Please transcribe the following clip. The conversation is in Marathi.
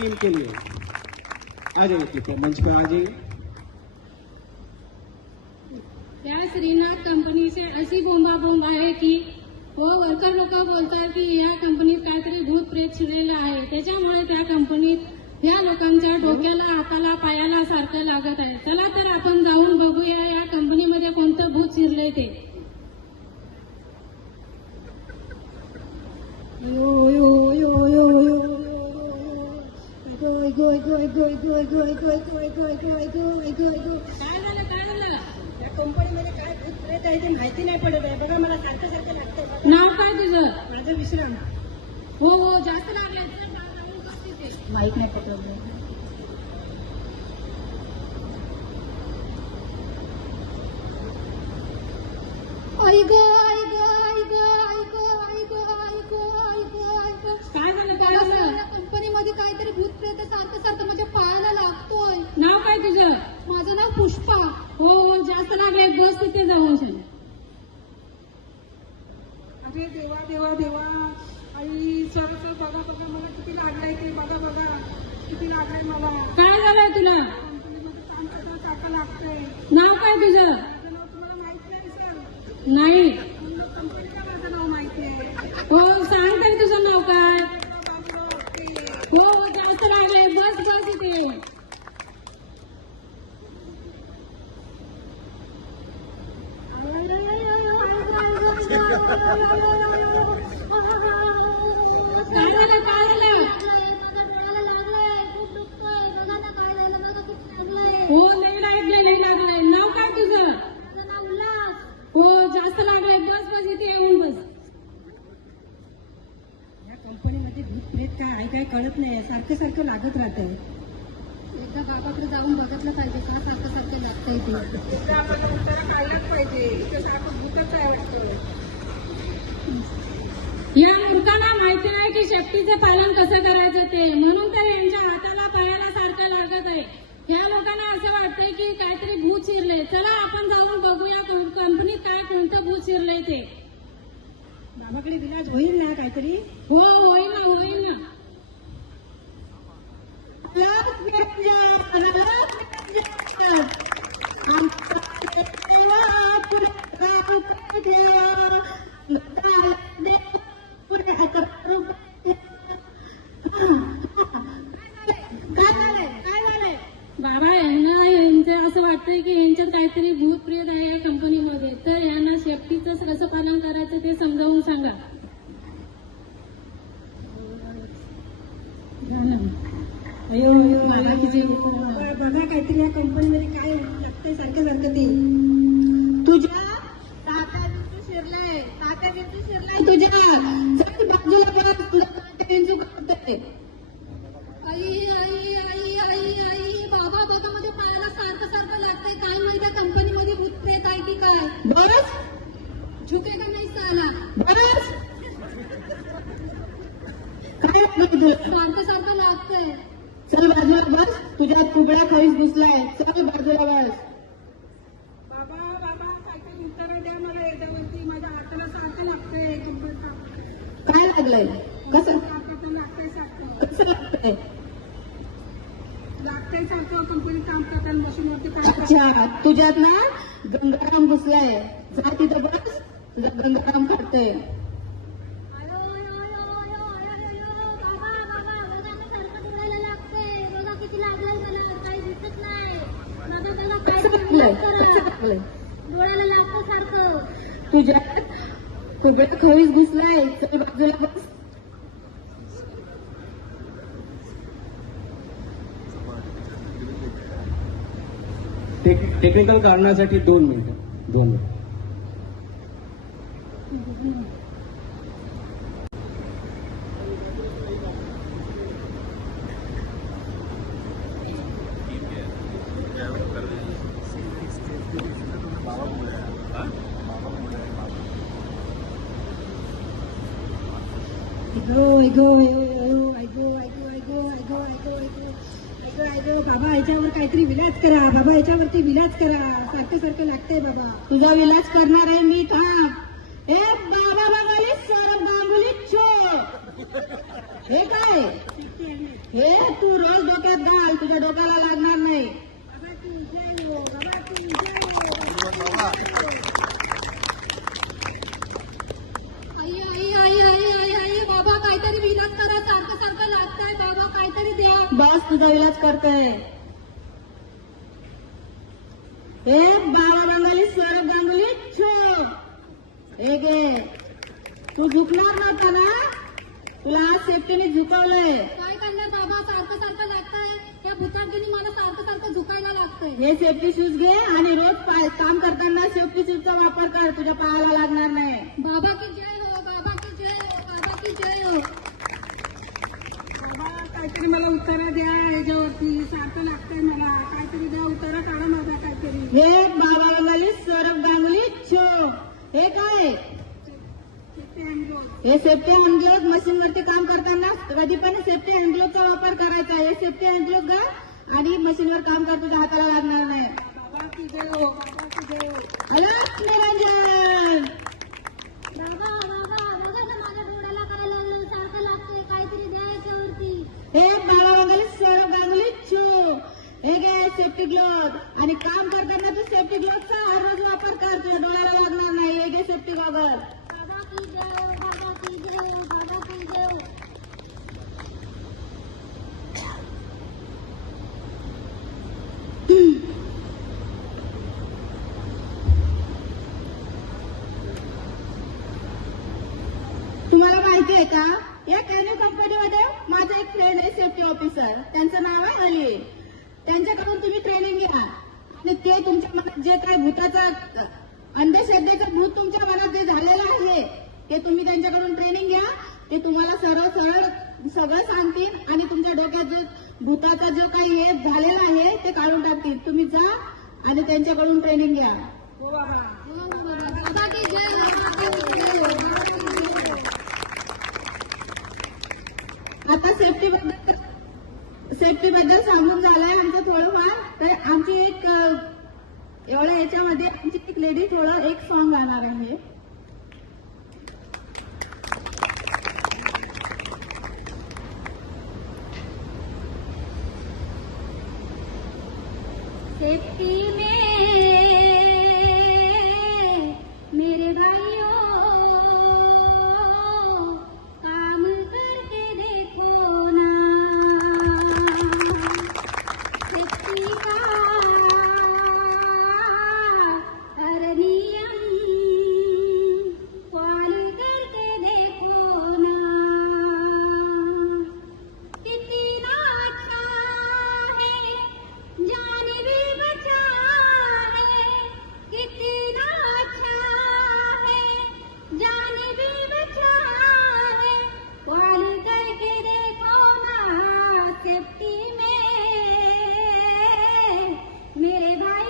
टीम के लिए आ जाइए कृपया मंच पर आ जाइए। त्या श्रीनाथ कंपनी से अशी बोंबाबोंब आहे की वो वर्कर लोक बोलतात की या कंपनीत काहीतरी भूत प्रेत शिरलेलं आहे, त्याच्यामुळे त्या कंपनीत या लोकांच्या डोक्याला हाताला पायाला सारखं लागत आहे। चला तर आपण जाऊन बघूया या कंपनीमध्ये कोणतं भूत शिरलंय ते। काय झालं? या कंपनीमध्ये काय भूत प्रेत आहे ते माहिती नाही पडत आहे बघा, मला सारखं सारखं लागतंय। नाव काय तुझं? माझं विश्राम। हो जास्त लागलंय, चल जाऊन बघ तिथे। माहित नाही पडत। काय झालं? कंपनीमध्ये काहीतरी भूत प्रेत सारखं सारखं माझ्या पायाला लागतोय। नाव काय तुझं? माझं नाव पुष्पा। हो जास्त लागलंय, बस तिथे जाऊन चल। अरे देवा देवा देवा, आई सर बघा बघा मला किती लागलंय ते, बघा बघा किती लागलंय मला। काय झालंय तुला? कंपनीमध्ये काम करायला सारखं लागतंय। नाव काय तुझं? माझं नाव तुम्हाला माहित नाही सर? नाही। कंपनीला माझं नाव माहिती आहे। हो सांग तरी तुझं नाव काय? बाबूराव आपटे। हो जास्त लागलंय, बस इथे। काय झालं? हो लई लागलंय। नाव काय तुझं? हो जास्त लागलंय, बस इथे येऊन बस। या कंपनीमध्ये भूत प्रेत काय आहे काय कळत नाही, सारखं सारखं लागत राहतंय। एकदा बाबाकडे जाऊन बघितलं पाहिजे का सारखं सारखं लागतंय ते। आपण उत्तरं काढलंच पाहिजे, इथं सारखं भूतच आहे वाटतं। या मूर्खांना माहिती नाही की सेफ्टीचे पालन कसं करायचं ते, म्हणून तर यांच्या हाताला पायाला सारखं लागत आहे। या लोकांना असं वाटतंय की काहीतरी भूत शिरले। चला आपण जाऊन बघूया कंपनीत काय कोणतं भूत शिरलंय ते। बाबाकडे विलाज होईल ना काहीतरी? हो होईल ना। बाबा यांचं असं वाटतंय की यांच्यात काहीतरी भूत प्रेत आहे या कंपनीमध्ये, तर यांना सेफ्टीचं कसं पालन करायचं ते समजावून सांगा। बघा काहीतरी या कंपनीमध्ये काय लागतंय सारखं सारखं ते। तुझ्या तात्या विंचू शिरलाय तुझ्या, चल बाजूला बघ, तुला तात्या विंचू करतंय। आई बाबा बघा माझ्या पायाला सारखं सारखं लागतंय, काय माहिती कंपनीमध्ये भूत प्रेत आहे की काय। बस झुकेगा नाही साला। बस काय लागलं तुला? सारखं सारखं लागतंय। चल बाजूला बस, तुझ्या कुबड्या खालीच घुसलाय, चल बाजूला बस। बाबा काहीतरी उत्तर द्या मला एकदावरती, माझ्या हाताला सारखं लागतंय। काय लागलंय? कसं लागतंय? सारखं कसं लागतंय? लागतंय सारखं कंपनीत काम करताना मशीनवरती काम। अच्छा तुझ्यात ना गंगाराम घुसलाय, जा तिथं बस, तुझा गंगाराम करतोय। डोळ्याला लागतं सारखं। तुझ्यात कुबड्या खवीस घुसलाय, चल बाजूला बस। टेक्निकल कारणासाठी 2 मिनिटं। बाबा याच्यावर काहीतरी विलाज करा, बाबा याच्यावरती विलाज करा, सारखं सारखं लागतंय बाबा। तुझा विलाज करणार आहे मी, थांब। ए बाबा बघाली सर बांबुली चो हे काय हे तू रोज डोक्यात घाल, तुझ्या डोक्याला लागणार नाही. आई आई आई आई आई आई बाबा काहीतरी विनाश करा, सारखं सारखं लागतंय बाबा, काहीतरी द्या. बस तुझा इलाज करतोय. हे बाबा बंगाली सौरभ गांगुली चोप. हे घे, तू झुकणार नव्हता ना, तुला आज सेफ्टीने झुकवलंय. काय करणार बाबा, सारखं सारखं लागतंय. या भूतांनी मला सारखं सारखं झुकायला लागतंय. हे सेफ्टी शूज घे आणि रोज काम करताना सेफ्टी शूजचा वापर कर, तुझ्या पायाला लागणार नाही. बाबा की जय हो, बाबा की जय हो, बाबा की जय हो. बाबा काहीतरी मला उत्तर द्या, याच्यावरती सारखं लागतंय मला, काहीतरी द्या, उत्तर काढा माझा काहीतरी. हे बाबा बंगाली सौरभ गांगुली चोप. हे काय हे सेफ्टी हँडग्लोव्ह, मशीन वरती काम करताना कधी पण सेफ्टी हँडग्लोव्हचा वापर करायचा. हे सेफ्टी हँडग्लोव्ह घाल आणि मशीनवर काम कर, तुझ्या हाताला लागणार नाही. बाबा की जय हो, बाबा की जय हो. अलर्ट निरंजन. बाबा बाबा बघा ना, माझ्या डोळ्याला काय लागलं, सारखं लागतंय, काहीतरी द्या याच्यावरती. हे बाबा बंगाली सौरभ गांगुली चोप. हे घे सेफ्टी ग्लोव्ह आणि काम करताना तू सेफ्टी ग्लोव्हचा हर रोज वापर कर, तुझ्या डोळ्याला लागणार नाही. हे घे सेफ्टी गॉगल. बाबा की जय हो, बाबा की जय हो, बाबा की जय हो. तुम्हाला माहिती आहे का, या कॅन्यू कंपनीमध्ये माझा एक फ्रेंड आहे सेफ्टी ऑफिसर, त्यांचं नाव आहे अली. त्यांच्याकडून तुम्ही ट्रेनिंग घ्या आणि ते तुमच्या मनात जे काही भूताचा अंधश्रद्धेचं भूत तुमच्या मनात जे झालेलं आहे ते तुम्ही त्यांच्याकडून ट्रेनिंग घ्या. ते तुम्हाला सरळ सरळ सगळं सांगतील आणि तुमच्या डोक्यात जो भूताचा जो काही हे झालेला आहे ते काढून टाकतील. तुम्ही जा आणि त्यांच्याकडून ट्रेनिंग घ्या. हो ना बाबा, बाबा की जय हो, बाबा की जय हो, बाबा की जय हो. आता सेफ्टी बद्दल सांगून झालंय आमचं थोडंफार, तर आमची एक एवढ्या याच्यामध्ये आमची एक लेडी थोडं एक सॉन्ग गाणार आहे. सेफ्टी में मेरे भाइयों काम करके देखो ना, सेफ्टी का हर नियम फॉलो करके देखो ना, कितना अच्छा है जान भी बचा है, कितना अच्छा है जान भी बचा है, फॉलो करके देखो ना, सेफ्टी में मेरे भाई